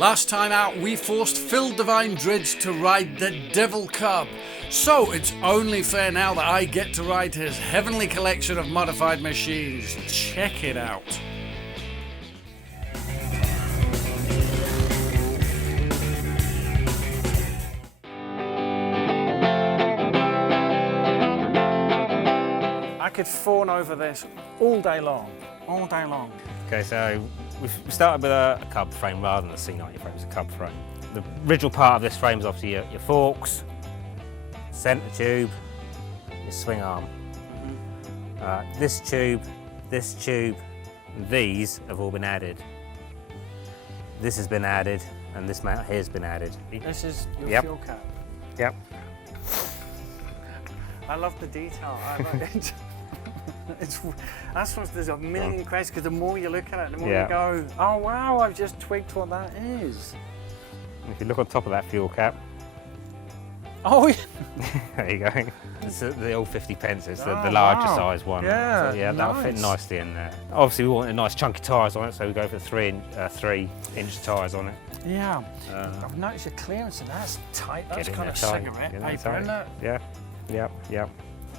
Last time out, we forced Phil Devine Dridge to ride the Devil Cub. So it's only fair now that I get to ride his heavenly collection of modified machines. Check it out. I could fawn over this all day long, all day long. Okay, so we started with a cub frame rather than a C90 frame, it's a cub frame. The original part of this frame is obviously your forks, centre tube, your swing arm. This tube, and these have all been added. This has been added, and this mount here has been added. This is your fuel cap. Yep. I love the detail. I like it. That's what there's a million questions, because the more you look at it, the more you go, oh wow, I've just twigged what that is. If you look on top of that fuel cap, oh yeah. there you go. It's the old 50 pence, it's the larger size one. Yeah, so, yeah, that'll fit nicely in there. Obviously we wanted nice chunky tyres on it, so we go for 3-inch tyres on it. Yeah, I've noticed your clearance, and that's tight. That's kind of cigarette paper, isn't it? Yeah.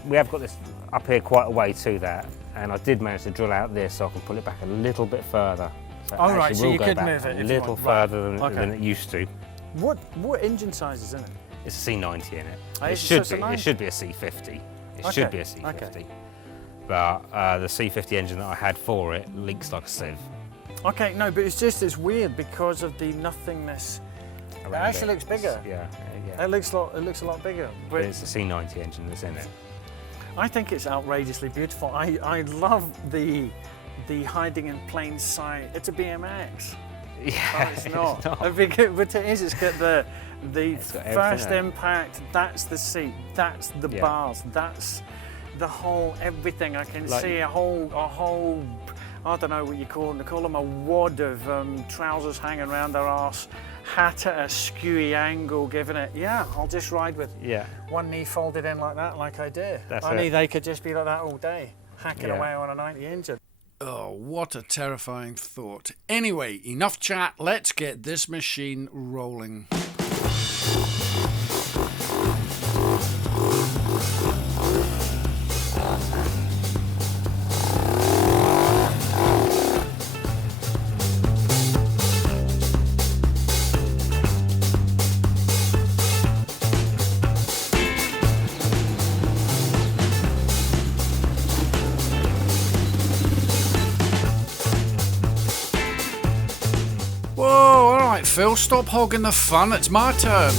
We have got this up here quite a way to that, and I did manage to drill out this so I can pull it back a little bit further. So oh right, so you could move it a little further than it used to. What engine size is in it? It's a C90 in it. It should be a C50. It should be a C50. Okay. But the C50 engine that I had for it leaks like a sieve. Okay, no, but it's weird because of the nothingness. It actually looks bigger. Yeah. It looks a lot bigger. But it's a C90 engine that's in it. I think it's outrageously beautiful. I love the hiding in plain sight. It's a BMX. Yeah, but it's not. But it is. It's got the first impact. That's the seat. That's the bars. That's the whole everything. I can see a whole. I don't know what you call them. They call them a wad of trousers hanging around their arse. Hat at a skewy angle, giving it, I'll just ride with one knee folded in like that, like I did. Only they could just be like that all day, hacking away on a 90 engine. Oh, what a terrifying thought. Anyway, enough chat, let's get this machine rolling. Phil, stop hogging the fun, it's my turn.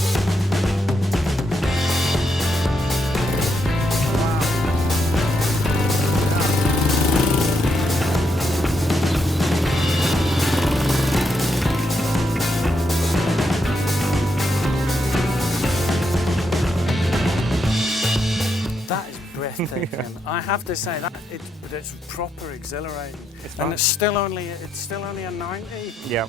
That is breathtaking. I have to say that it's proper exhilarating. And it's still only a 90. Yeah.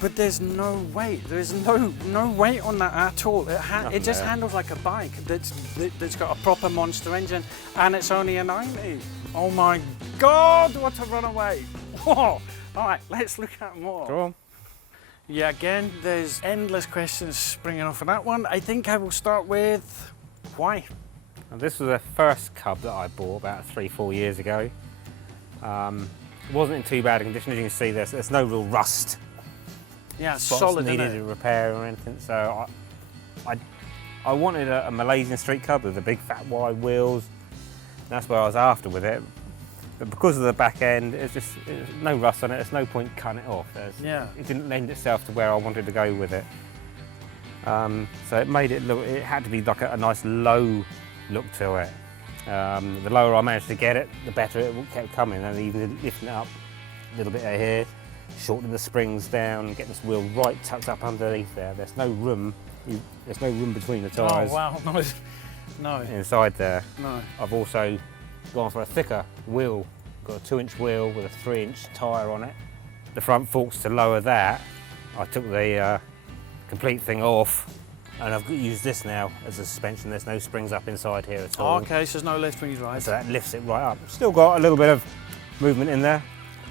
But there's no weight. There's no weight on that at all. It just handles like a bike that's got a proper monster engine, and it's only a 90. Oh my God! What a runaway! Whoa! All right, let's look at more. Go on. Yeah, again, there's endless questions springing off of that one. I think I will start with why. And this was the first cub that I bought about 3-4 years ago. It wasn't in too bad a condition, as you can see. There's no real rust. Yeah, solid. Needed a repair or anything. So I wanted a Malaysian Street Cup with the big fat wide wheels. That's what I was after with it. But because of the back end, there's no rust on it. There's no point cutting it off. It didn't lend itself to where I wanted to go with it. So it made it look. It had to be like a nice low look to it. The lower I managed to get it, the better it kept coming, and even lifting it up a little bit here, shortening the springs down, getting this wheel right tucked up underneath there. There's no room. There's no room between the tyres. Oh wow, no. Inside there. No. I've also gone for a thicker wheel. Got a 2-inch wheel with a 3-inch tyre on it. The front forks, to lower that, I took the complete thing off. And I've used this now as a suspension. There's no springs up inside here at all. Oh, okay, so there's no lift when you ride. So that lifts it right up. Still got a little bit of movement in there.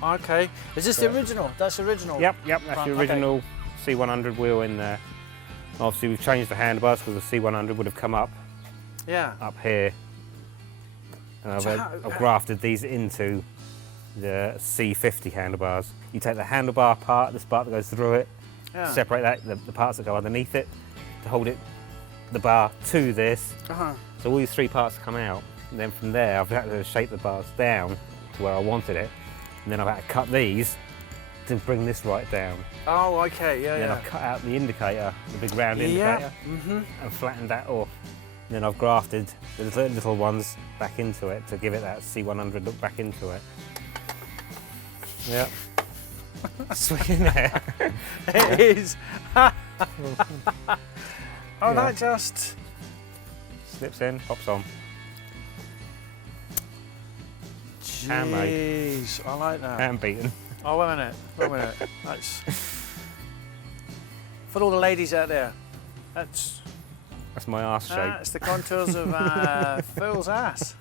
Okay. Is this the original? That's original? Yep, that's the original C100 wheel in there. Obviously we've changed the handlebars because the C100 would have come up here. And I've grafted these into the C50 handlebars. You take the handlebar part, this part that goes through it, separate that, the parts that go underneath it, to hold it, the bar to this. So all these 3 parts come out. And then from there, I've had to shape the bars down to where I wanted it. And then I've had to cut these to bring this right down. Oh, okay, yeah, and then I've cut out the indicator, the big round indicator, and flattened that off. And then I've grafted the little ones back into it to give it that C100 look back into it. Yeah. Sweet in there. It is. Oh, that just slips in, pops on. Jeez, I like that. Hand beaten. Oh, wait a minute, That's for all the ladies out there. That's my arse shape. That's the contours of Phil's ass.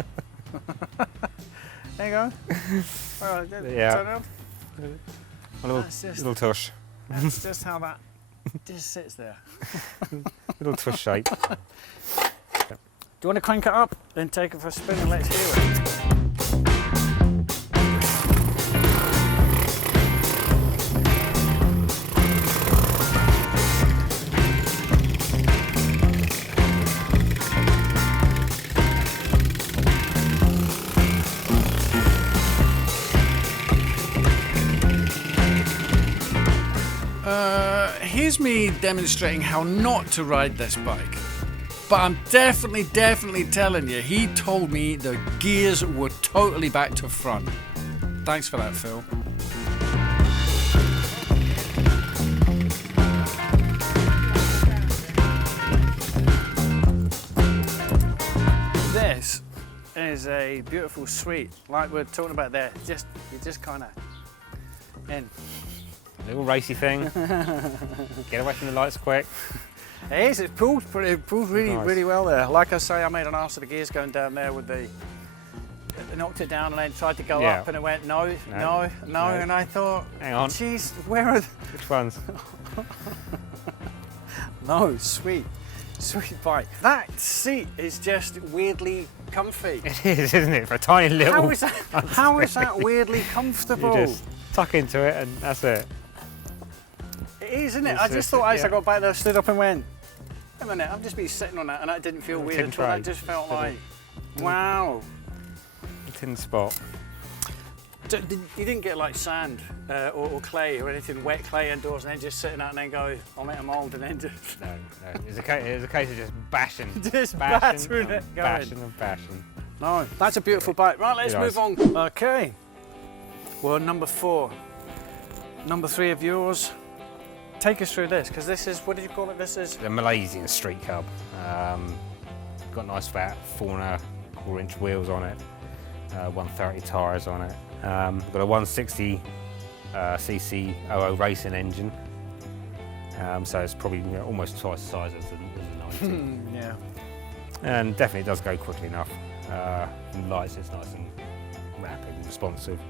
There you go. Well, turn around. A little tush. That's just how that just sits there. Little tush shape. Do you want to crank it up and take it for a spin and let's hear it? Here's me demonstrating how not to ride this bike. But I'm definitely telling you, he told me the gears were totally back to front. Thanks for that, Phil. This is a beautiful suite, like we're talking about there. You're just kind of in. Little racy thing. Get away from the lights quick. It is. It pulls really, Nice. really well there. Like I say, I made an arse of the gears going down there with the. I knocked it down and then tried to go up, and it went no, and I thought, hang on. Jeez, where are? Which ones? No, sweet bike. That seat is just weirdly comfy. It is, isn't it? For a tiny little. How is that weirdly comfortable? You just tuck into it and that's it. It is, isn't it? I just thought as I got back there, stood up and went, wait a minute, I've just been sitting on that and that didn't feel weird at all. That just felt like, wow. Tin spot. You didn't get like sand or clay or anything, wet clay indoors and then just sitting out and then go, I'll make a mould and then just... No. It was a case of just bashing. Just battering it, bashing. No, that's a beautiful bike. Right, let's move on. Okay. Well, number 4. Number 3 of yours. Take us through this, because this is, what did you call it? This is? The Malaysian Street Cup. Got nice fat 4.25-inch wheels on it. 130 tyres on it. Got a 160 cc 00 racing engine. So it's probably almost twice the size as the 90. Yeah. And definitely does go quickly enough. And lights, it's nice and rapid and responsive.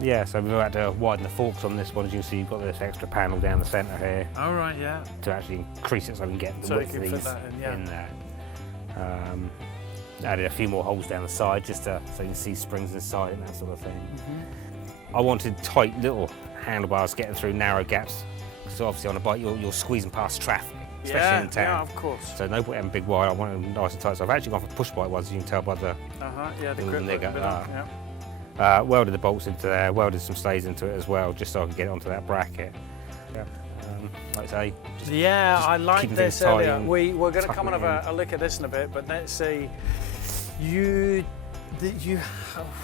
Yeah, so we've had to widen the forks on this one. As you can see, you've got this extra panel down the centre here. All right, yeah. To actually increase it so we can get the width of these in there. Added a few more holes down the side just so you can see springs inside and that sort of thing. I wanted tight little handlebars getting through narrow gaps. So obviously on a bike you're squeezing past traffic, especially in town. Yeah, of course. So no point having big wide, I wanted them nice and tight. So I've actually gone for push bike ones, as you can tell by the yeah, the grip nigger. Yeah. Welded the bolts into there, welded some stays into it as well, just so I could get it onto that bracket. Yeah. Like I say, I like this earlier. We're going to come and have a look at this in a bit, but let's see. You what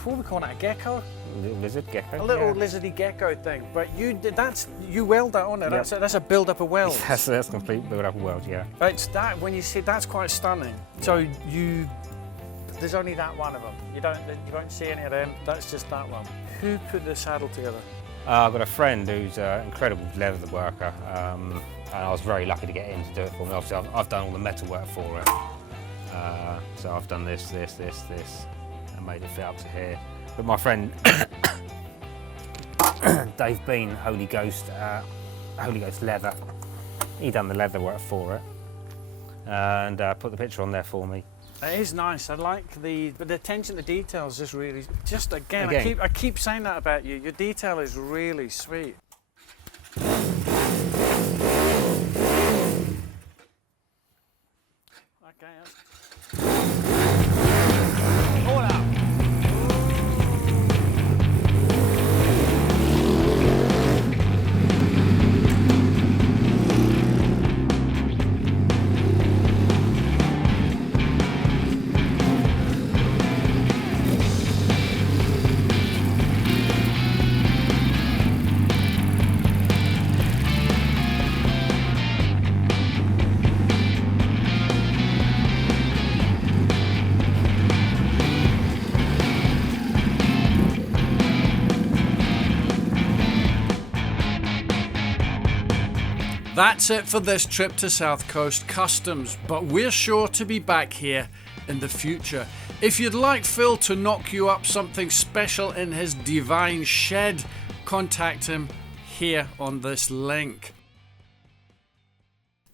do we call it? A gecko? A little lizard gecko. A little lizardy gecko thing. But you weld that on it. Yep. That's a build up of welds. That's complete build up of welds, yeah. It's that when you see that's quite stunning. So there's only that one of them. You won't see any of them. That's just that one. Who put the saddle together? I've got a friend who's an incredible leather worker, and I was very lucky to get him to do it for me. Obviously, I've done all the metal work for it. So I've done this, and made it fit up to here. But my friend Dave Bean, Holy Ghost leather. He done the leather work for it, and put the picture on there for me. It is nice. I like the attention to details. Is really just again. I keep saying that about you. Your detail is really sweet. Okay. All out. That's it for this trip to South Coast Customs, but we're sure to be back here in the future. If you'd like Phil to knock you up something special in his Devine shed, contact him here on this link.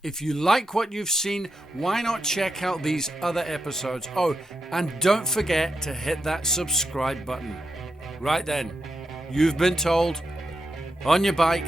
If you like what you've seen, why not check out these other episodes? Oh, and don't forget to hit that subscribe button. Right then, you've been told, on your bike,